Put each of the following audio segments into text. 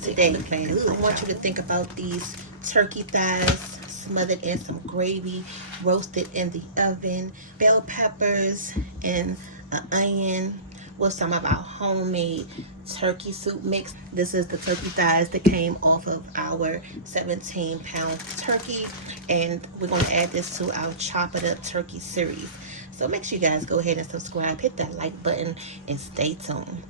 today. I want you to think about these turkey thighs smothered in some gravy, roasted in the oven, bell peppers, and an onion with some of our homemade turkey soup mix. This is the turkey thighs that came off of our 17-pound turkey, and we're going to add this to our Chop It Up Turkey series. So make sure you guys go ahead and subscribe, hit that like button, and stay tuned.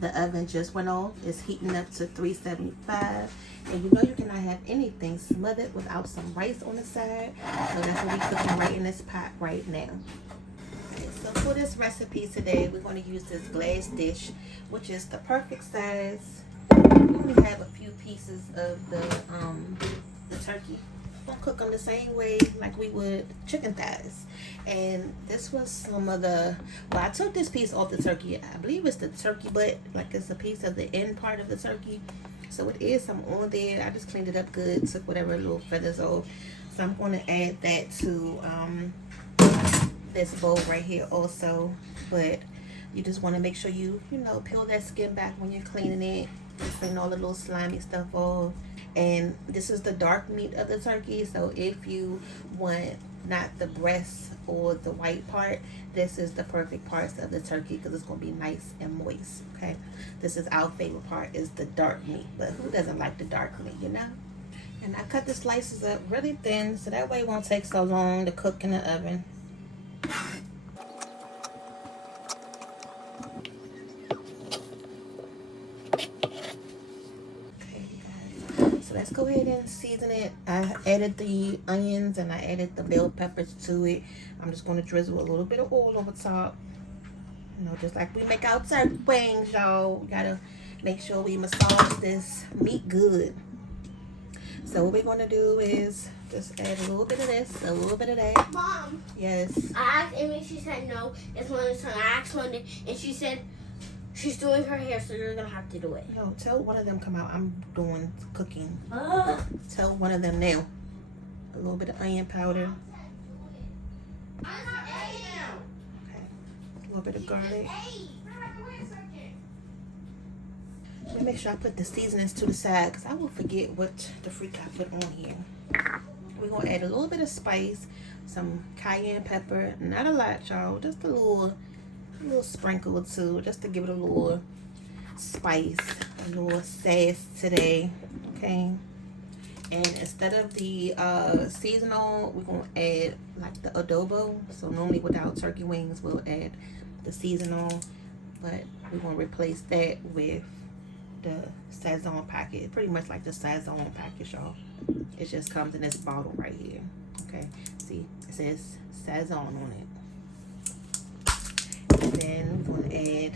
The oven just went off. It's heating up to 375. And you know you cannot have anything smothered without some rice on the side. So that's what we're cooking right in this pot right now. Okay, so for this recipe today, we're going to use this glass dish, which is the perfect size. We only have a few pieces of the turkey. We're gonna cook them the same way like we would chicken thighs. And this was some of the, well, I took this piece off the turkey. I believe it's the turkey butt, like it's a piece of the end part of the turkey. So it is some on there. I just cleaned it up good, took whatever little feathers off. So I'm going to add that to this bowl right here also. But you just want to make sure you peel that skin back when you're cleaning it. Clean all the little slimy stuff off. And this is the dark meat of the turkey. So if you want not the breast or the white part, this is the perfect parts of the turkey because it's going to be nice and moist. Okay, this is our favorite part, is the dark meat. But who doesn't like the dark meat, you know? And I cut the slices up really thin so that way it won't take so long to cook in the oven. So let's go ahead and season it. I added the onions and I added the bell peppers to it. I'm just going to drizzle a little bit of oil over top. Just like we make our turkey wings, y'all. We got to make sure we massage this meat good. So what we're going to do is just add a little bit of this, a little bit of that. Mom. Yes. I asked Amy, she said no. It's one of the time. I asked Monday, and she said she's doing her hair, so you're going to have to do it. No, tell one of them come out. I'm doing cooking. Tell one of them now. A little bit of onion powder. Okay. A little bit of garlic. Let me make sure I put the seasonings to the side because I will forget what the freak I put on here. We're going to add a little bit of spice, some cayenne pepper. Not a lot, y'all. Just a little sprinkle or two, just to give it a little spice, a little sass today. Okay. And instead of the seasonal, we're going to add like the adobo. So normally with our turkey wings, we'll add the seasonal, but we're going to replace that with the Sazon packet. Pretty much like the Sazon package, y'all. It just comes in this bottle right here. Okay. See, it says Sazon on it. And then we're going to add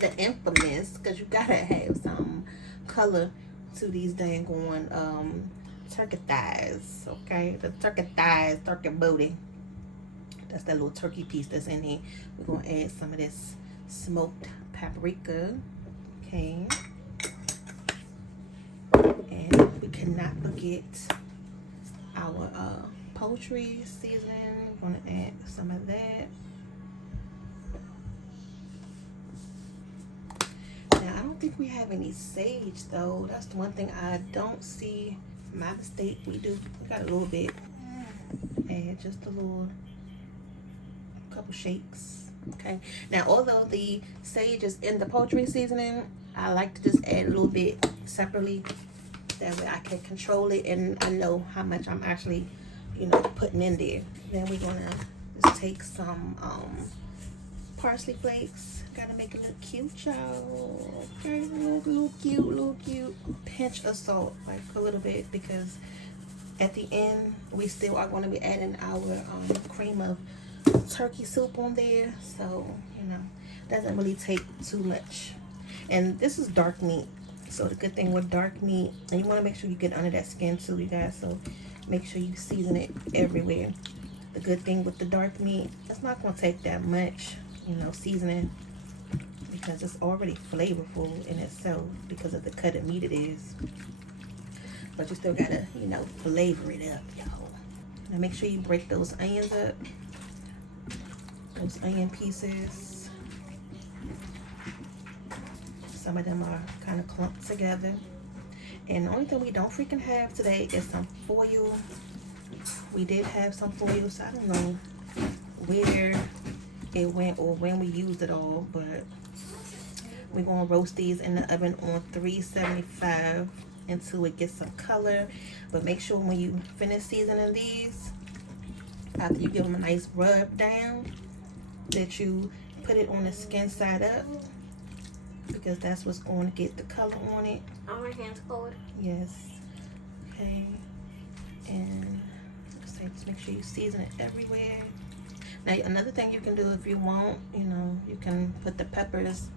the infamous, because you got to have some color to these dang on turkey thighs. Okay, the turkey thighs, turkey booty. That's that little turkey piece that's in here. We're going to add some of this smoked paprika. Okay. And we cannot forget our poultry seasoning. We're going to add some of that. Now, I don't think we have any sage though. That's the one thing I don't see. My mistake. We got a little bit. Add just a couple shakes. Okay. Now, although the sage is in the poultry seasoning, I like to just add a little bit separately. That way I can control it and I know how much I'm actually, putting in there. Then we're gonna just take some parsley flakes. Gotta make it look cute, y'all. Okay, little cute. Pinch of salt, like a little bit, because at the end we still are going to be adding our cream of turkey soup on there. So doesn't really take too much. And this is dark meat. So the good thing with dark meat, and you want to make sure you get under that skin too, you guys. So make sure you season it everywhere. The good thing with the dark meat, it's not going to take that much, seasoning, because it's already flavorful in itself because of the cut of meat it is. But you still gotta, flavor it up, y'all. And make sure you break those onions up. Those onion pieces. Some of them are kind of clumped together. And the only thing we don't freaking have today is some foil. We did have some foil, so I don't know where it went or when we used it all, but we're gonna roast these in the oven on 375 until it gets some color. But make sure when you finish seasoning these, after you give them a nice rub down, that you put it on the skin side up, because that's what's going to get the color on it. Are my hands cold? Yes. Okay. And just make sure you season it everywhere. Now, another thing you can do if you want, you know, you can put the peppers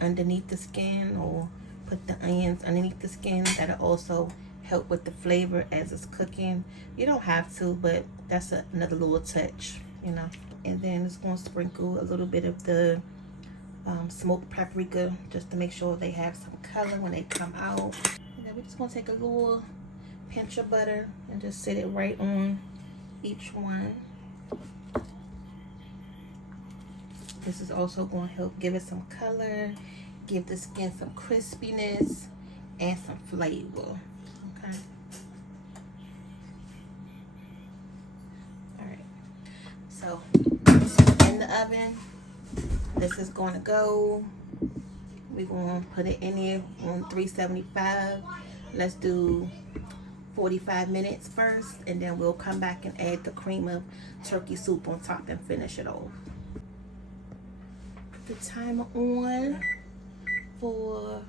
underneath the skin or put the onions underneath the skin. That'll also help with the flavor as it's cooking. You don't have to, but that's another little touch, you know. And then it's going to sprinkle a little bit of the smoked paprika just to make sure they have some color when they come out. And then we're just going to take a little pinch of butter and just set it right on each one. This is also going to help give it some color, give the skin some crispiness and some flavor. Okay. All right. So in the oven, this is going to go. We're going to put it in here on 375. Let's do 45 minutes first, and then we'll come back and add the cream of turkey soup on top and finish it off. Put the timer on for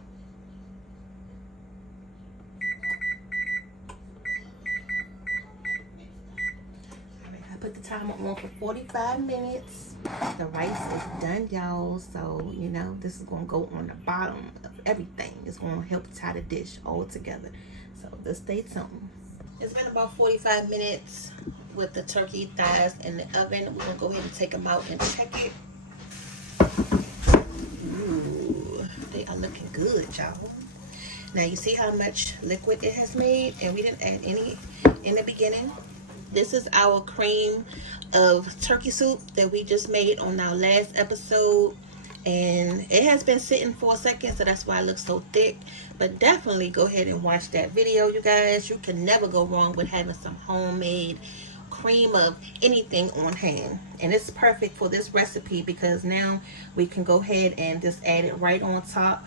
I put the timer on for 45 minutes. The rice is done, y'all. So, you know, this is going to go on the bottom of everything. It's going to help tie the dish all together. So, let's stay tuned. It's been about 45 minutes with the turkey thighs in the oven. We're going to go ahead and take them out and check it. Ooh, they are looking good, y'all. Now, you see how much liquid it has made? And we didn't add any in the beginning. This is our cream of turkey soup that we just made on our last episode, and it has been sitting for a second, so that's why it looks so thick. But definitely go ahead and watch that video, you guys. You can never go wrong with having some homemade cream of anything on hand, and it's perfect for this recipe because now we can go ahead and just add it right on top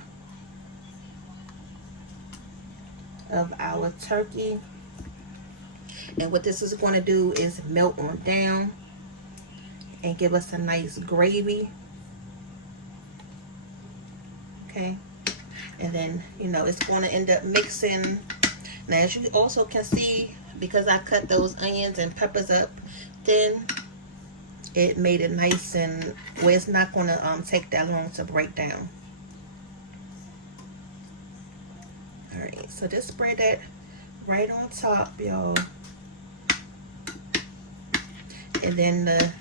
of our turkey. And what this is going to do is melt on down and give us a nice gravy. Okay. And then, you know, it's going to end up mixing. Now, as you also can see, because I cut those onions and peppers up thin, it made it nice and where it's not going to take that long to break down. All right. So just spread that right on top, y'all. And then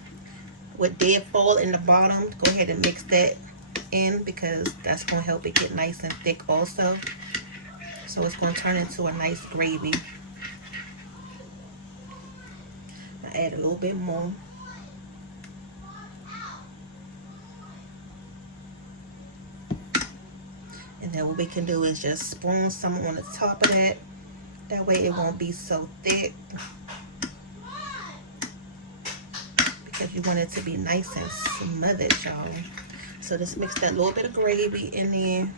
what did fall in the bottom, go ahead and mix that in because that's going to help it get nice and thick also. So it's going to turn into a nice gravy. I'll add a little bit more. And then what we can do is just spoon some on the top of that. That way it won't be so thick. Because you want it to be nice and smothered, y'all. So just mix that little bit of gravy in there.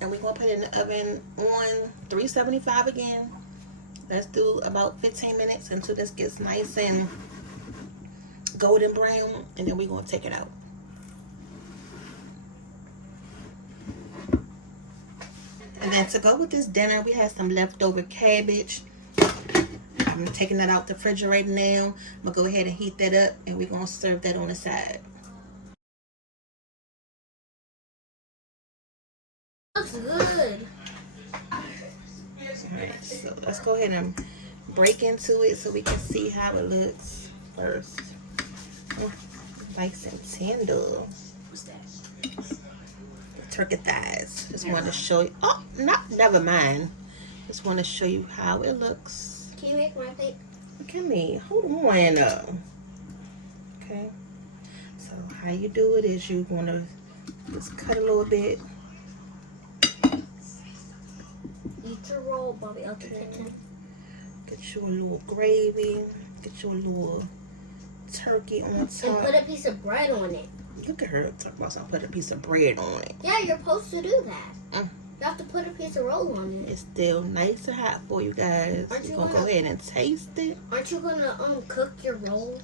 And we're going to put it in the oven on 375 again. Let's do about 15 minutes until this gets nice and golden brown. And then we're going to take it out. And then to go with this dinner, we had some leftover cabbage. I'm taking that out the refrigerator now. I'm going to go ahead and heat that up, and we're going to serve that on the side. Looks good. Alright, so let's go ahead and break into it so we can see how it looks first. Oh, nice and tender. What's that? Turkey thighs. Just wanted to show you. Oh, never mind. Just want to show you how it looks. Can you make my plate? Look at me. Hold on. Okay. So how you do it is you want to just cut a little bit. Eat your roll, Bobby, out the kitchen. Get you a little gravy. Get you a little turkey on top. And put a piece of bread on it. Look at her talk about something. Put a piece of bread on it. Yeah, you're supposed to do that. Mm. You have to put a piece of roll on it. It's still nice and hot for you guys. Aren't you You're gonna go gonna- ahead and taste it. Aren't you gonna cook your roll?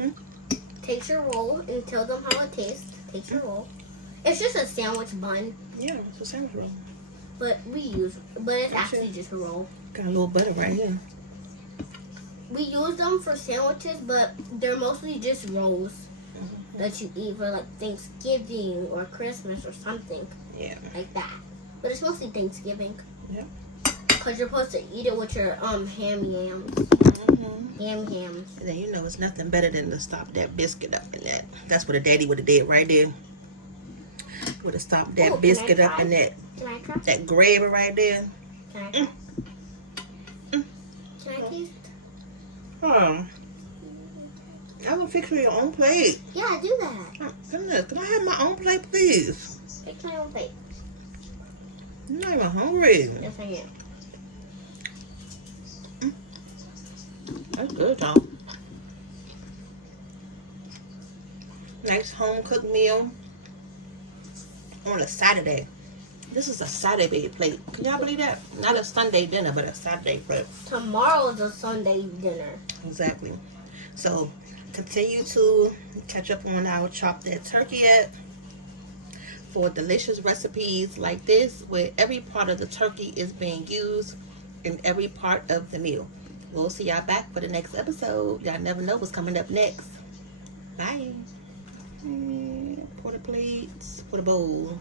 Hmm? Take your roll and tell them how it tastes. Take your roll. It's just a sandwich bun, Yeah, it's a sandwich roll. but it's actually just a roll. Got a little butter right here. We use them for sandwiches, but they're mostly just rolls Mm-hmm. that you eat for like Thanksgiving or Christmas or something Yeah. like that. But it's mostly Thanksgiving. Yep. Cause you're supposed to eat it with your ham yams. Mm-hmm. Yams. And then you know it's nothing better than to stop that biscuit up in that. That's what a daddy would have did right there. Would have stopped that Ooh, can biscuit I up try? in that Can I try? that gravy right there. Can I try? Mm. Can I taste? I will fix you your own plate. Yeah, do that. Oh, goodness, can I have my own plate, please? Take my own plate. I'm not even hungry. Yes, I am. That's good, though. Nice home cooked meal on a Saturday. This is a Saturday plate. Can y'all believe that? Not a Sunday dinner, but a Saturday plate. Tomorrow's a Sunday dinner. Exactly. So continue to catch up on our Chop That Turkey at for delicious recipes like this where every part of the turkey is being used in every part of the meal. We'll see y'all back for the next episode. Y'all never know what's coming up next. Bye. Pour the plates, pour the bowl.